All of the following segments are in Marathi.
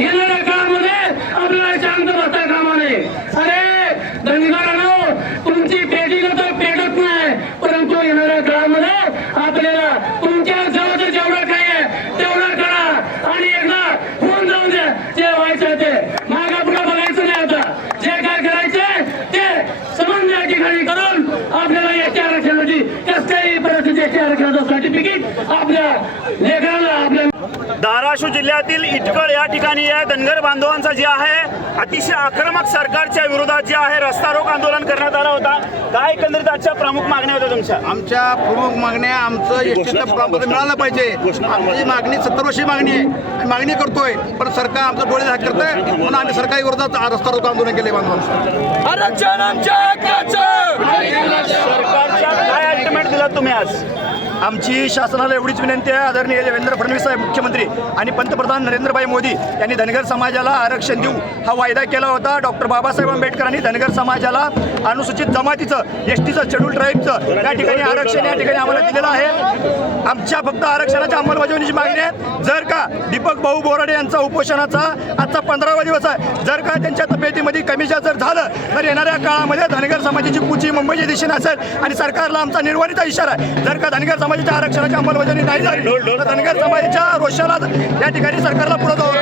येणाऱ्या काळामध्ये आपल्याला शांत बसता कामा नये. अरे धनगरांनो, तुमची पेटी तर पेटत नाही, परंतु येणाऱ्या काळामध्ये आपल्याला तुमच्या जवळ जेवढं काही आहे तेवढं करा आणि एकदा होऊन जाऊन द्या. जे व्हायचं ते मागा पुढे बघायचं नाही. आता जे काय करायचे ते समान या ठिकाणी करून आपल्याला एसटी आरक्षणाची कसल्याही परिस्थिती एसटी आरक्षणाचं सर्टिफिकेट आपल्या लेकरांना आपल्या धाराशिव जिल्ह्यातील इटकळ या ठिकाणी या धनगर बांधवांचा जे आहे अतिशय आक्रमक सरकारच्या विरोधात जे आहे रस्ता रोक आंदोलन करण्यात आला होता. काय एकंदरीत आजच्या प्रमुख मागण्या होत्या तुमच्या? आमच्या प्रमुख मागण्या, आमचं एसटीचं प्रमाणपत्र मिळालं पाहिजे. आमची मागणी 70 वर्षी मागणी आहे. आम्ही मागणी करतोय, पण सरकार आमचं डोळे झाक करतंय म्हणून आम्ही सरकारी विरोधात रस्ता रोक आंदोलन केले. बांधवांचं आरक्षण आमच्या हक्काचं. सरकारच्या काय अल्टिमेट दिला तुम्ही आज? आमची शासनाला एवढीच विनंती आहे, आदरणीय देवेंद्र फडणवीस साहेब मुख्यमंत्री आणि पंतप्रधान नरेंद्रभाई मोदी यांनी धनगर समाजाला आरक्षण देऊ हा वायदा केला होता. डॉक्टर बाबासाहेब आंबेडकरांनी धनगर समाजाला अनुसूचित जमातीचं, एसटीचं, शेड्यूल ट्राईबचं त्या ठिकाणी आरक्षण या ठिकाणी आम्हाला दिलेलं आहे. आमच्या फक्त आरक्षणाच्या अंमलबजावणीची मागणी आहे. जर का दीपक भाऊ बोराडे यांचा उपोषणाचा आजचा 15वा दिवस आहे, जर का त्यांच्या तब्येतीमध्ये कमी जास्त जर झालं तर येणाऱ्या काळामध्ये धनगर समाजाची कूची मुंबईच्या दिशेने असेल आणि सरकारला आमचा निर्वाणीचा इशारा आहे. जर का धनगर समाजाच्या आरक्षणाची अंमलबजावणी नाही झाली तर धनगर समाजाच्या रोषाला या ठिकाणी सरकारला पुढे जावं.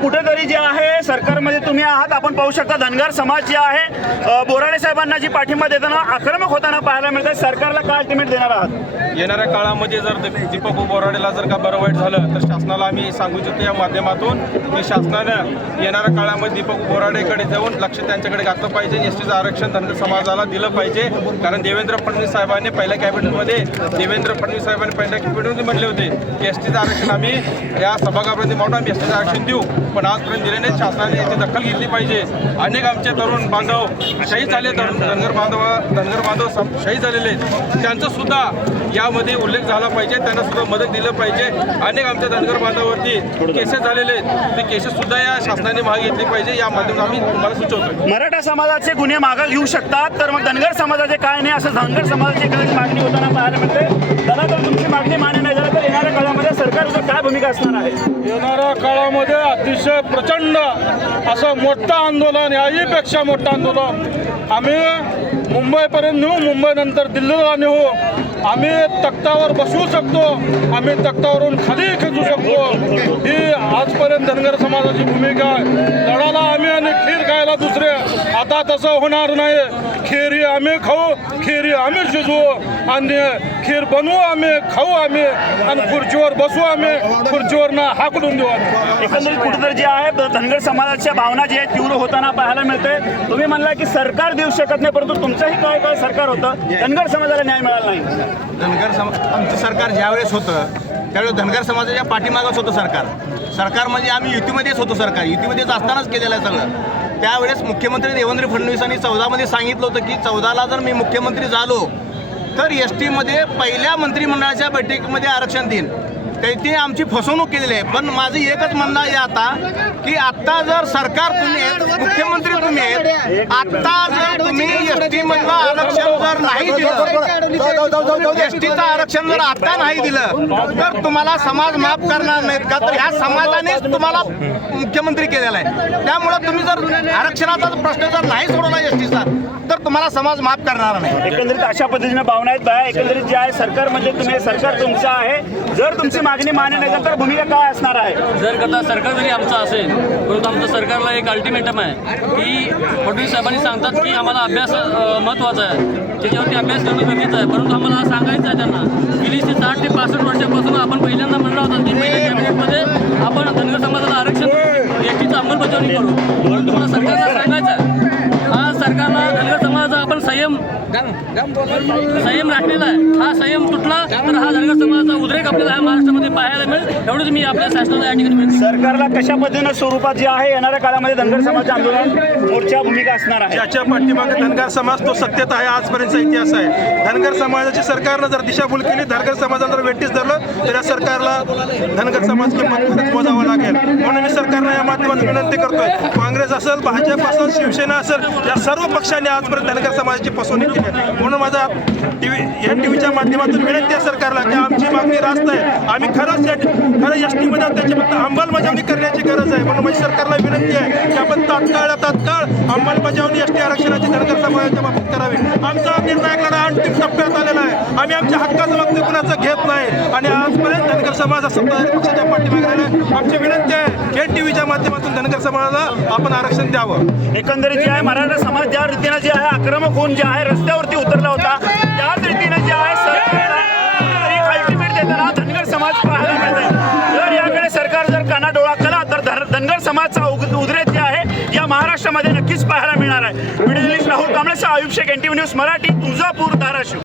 कुठेतरी जे आहे सरकारमध्ये तुम्ही आहात, आपण पाहू शकता धनगर समाज जे आहे बोराडे साहेबांना जी पाठिंबा देताना आक्रमक होताना पाहायला मिळतं. सरकारला काय अल्टिमेट देणार आहात? येणाऱ्या काळामध्ये जर दीपक बोराडेला जर का बरं वाईट झालं तर शासनाला आम्ही सांगू इच्छितो या माध्यमातून की शासनानं येणाऱ्या काळामध्ये दीपक बोराडेकडे जाऊन लक्ष त्यांच्याकडे घातलं पाहिजे. एसटीचं आरक्षण धनगर समाजाला दिलं पाहिजे. कारण देवेंद्र फडणवीस साहेबांनी पहिल्या कॅबिनेटमध्ये म्हणले होते की एसटीचं आरक्षण आम्ही या सभागृहामध्ये मांडून आम्ही एसटीचं आरक्षण देऊ, पण आजपर्यंत दिले नाही. शासनाने याची दखल घेतली पाहिजे. अनेक आमचे तरुण बांधव शहीद झाले, धनगर बांधव शहीद झालेले आहेत, त्यांचं सुद्धा यामध्ये उल्लेख झाला पाहिजे. त्यांना सुद्धा मदत दिलं पाहिजे. अनेक आमच्या धनगर बांधवावरती केसेस झालेले आहेत, ते केसेस सुद्धा या शासनाने मागे घेतली पाहिजे. या माध्यमातून आम्ही तुम्हाला सुचवतो. मराठा समाजाचे गुन्हे मागे घेऊ शकतात, तर मग धनगर समाजाचे काय नाही असं धनगर समाजाची एखादी मागणी होताना पाहायला मिळते. दादा, तर तुमची मागणी मान्य नाही झाली तर येणाऱ्या काळामध्ये सरकारचं काय भूमिका असणार आहे? येणाऱ्या काळामध्ये अतिशय प्रचंड असं मोठं आंदोलन, याहीपेक्षा मोठं आंदोलन आम्ही मुंबईपर्यंत नेऊ, मुंबईनंतर दिल्लीला नेऊ. आम्ही तख्तावर बसवू शकतो, आम्ही तख्तावरून खाली खेचू शकतो. ही आजपर्यंत धनगर समाजाची भूमिका आहे. लढाला आम्ही आणि खीर खायला दुसरे. आता तसं होणार नाही. खीर आम्ही खाऊ, खीर आम्ही शिजवू आणि खीर बनवू आम्ही, खाऊ आम्ही आणि खुर्चीवर बसू आम्ही, खुर्चीवरनं हाकलून देऊ. एकंदरीत कुठेतरी जे आहे धनगर समाजाच्या भावना जी आहे तीव्र होताना पाहायला मिळते. तुम्ही म्हणला की सरकार देऊ शकत नाही, परंतु तुमचंही काय सरकार होतं, धनगर समाजाला न्याय मिळाला नाही. आमचं सरकार ज्यावेळेस होतं त्यावेळेस धनगर समाजाच्या पाठीमागच होतं सरकार. सरकार म्हणजे आम्ही युतीमध्येच होतो. सरकार युतीमध्येच असतानाच केलेलं आहे सगळं. त्यावेळेस मुख्यमंत्री देवेंद्र फडणवीसांनी 14मध्ये सांगितलं होतं की 14ला जर मी मुख्यमंत्री झालो तर एसटीमध्ये पहिल्या मंत्रिमंडळाच्या बैठकीमध्ये आरक्षण देईन. ते आमची फसवणूक केलेली आहे. पण माझं एकच म्हणणं आहे आता की आत्ता जर सरकार तुम्ही आहेत, मुख्यमंत्री तुम्ही आहेत, आत्ता जर तुम्ही एसटीमधलं आरक्षण जर नाही दिलं, एसटीचं आरक्षण जर आता नाही दिलं तर तुम्हाला समाज माफ करणार नाहीत का? तर ह्या समाजानेच तुम्हाला मुख्यमंत्री केलेला आहे. त्यामुळं तुम्ही जर आरक्षणाचा प्रश्न जर नाही सोडवला एसटीचा तर तुम्हाला समाज माफ करणार नाही. एकंदरीत अशा पद्धतीने भावना आहेत बाया. एकंदरीत जे आहे सरकार म्हणजे तुम्ही, सरकार तुमचं आहे. जर तुमची मागणी मान्य नाही झाली तर भूमिका काय असणार आहे? जर का सरकार जरी आमचं असेल, परंतु आमचं सरकारला एक अल्टिमेटम आहे की फडणवीस साहेबांनी सांगतात की आम्हाला अभ्यास महत्त्वाचा आहे, त्याच्यावरती अभ्यास करणं गरजेचं आहे. परंतु आम्हाला सांगायचं आहे त्यांना गेली 60 ते 65 वर्षापासून आपण पहिल्यांदा म्हणलं होतं की पहिल्या कॅबिनेटमध्ये आपण धनगर समाजाला आरक्षण एसटीचं अंमलबजावणी करू. परंतु मला सरकारला सांगायचं आहे, हा सरकारला धनगर समाजाचा आपण संयम राखलेला आहे. हा संयम तुटला तर हा धनगर समाजाचा उद्रेक आपल्याला ह्या महाराष्ट्रामध्ये पाहायला मिळेल. एवढंच मी आपल्या शासनाला या ठिकाणी विनंती. सरकारला कशा पद्धतीनं स्वरूपात जे आहे येणाऱ्या काळामध्ये धनगर समाज आंदोलन मोर्चा भूमिका असणार आहे? ज्याच्या पाठीमागे धनगर समाज तो सत्तेत आहे, आजपर्यंतचा इतिहास आहे. धनगर समाजाची सरकारनं जर दिशाभूल केली, धनगर समाजाला जर वेठीस धरलं तर या सरकारला धनगर समाज किंमत मोजावं लागेल. म्हणून मी सरकार सरकारला या माध्यमातून विनंती करतोय, काँग्रेस असेल, भाजप असेल, शिवसेना असेल, या सर्व पक्षांनी आजपर्यंत धनगर समाजाची फसवणूक केली आहे. म्हणून माझा टीव्हीच्या माध्यमातून विनंती आहे सरकारला की आमची मागणी रास्त आहे. आम्ही खरंच एसटीमध्ये त्याची फक्त अंमलबजावणी करण्याची गरज आहे. म्हणून माझी सरकारला विनंती आहे की आपण तात्काळ अंमलबजावणी एसटी आरक्षणाची धनगर समाजाच्या बाबतीत करावी. आमचा निर्णायक लढा अंतिम टप्प्यात आलेला आहे. आम्ही आमच्या हक्काचं वक्तव्य कुणाचं घेत नाही आणि आजपर्यंत धनगर समाज सत्ताधारी पक्षाच्या पाठीमागे राहिला आहे. आमची विनंती आहे की टीव्हीच्या माध्यमातून धनगर समाजाला आपण आरक्षण द्यावं. एकंदरीत जे आहे मराठा समाज ज्या रीतीनं जे आहे आक्रमक होऊन जे आहे रस्त्यावरती उतरला होता, त्याच रीतीनं जे आहे सरकारला अल्टिमेट देताना धनगर समाज पाहायला मिळत आहे. जर याकडे सरकार जर कानाडोळा केला तर धनगर समाजचा उद्रेक जे आहे या महाराष्ट्रामध्ये नक्कीच पाहायला मिळणार आहे. Video journalist Rahul Kamble, Ayub Shaikh, NTV news Marathi, Tuljapur, Dharashiv.